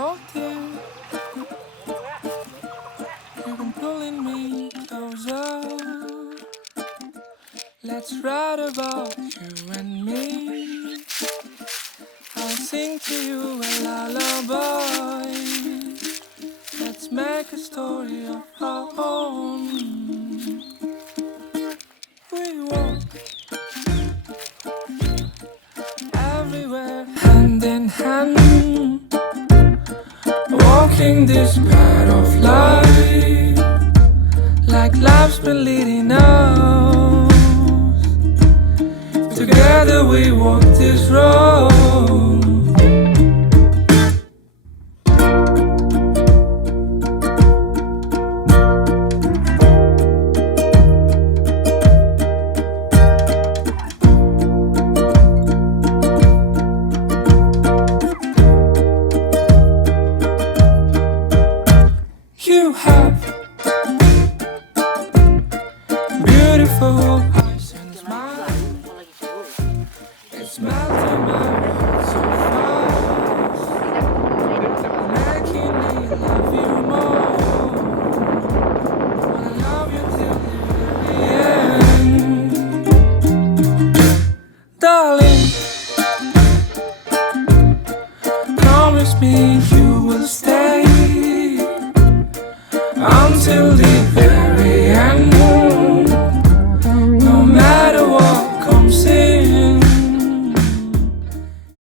Hello dear, you've been pulling me closer. Let's write about you and me. I'll sing to you a lullaby. Let's make a story of our own. We walk everywhere, hand in hand, walking this path of life, like life's been leading us. Together we walk this road. You have beautiful eyes and smile. It's melting my heart so fast, making me love you more. Wanna love you till the very end, darling. Promise me you will stay until the very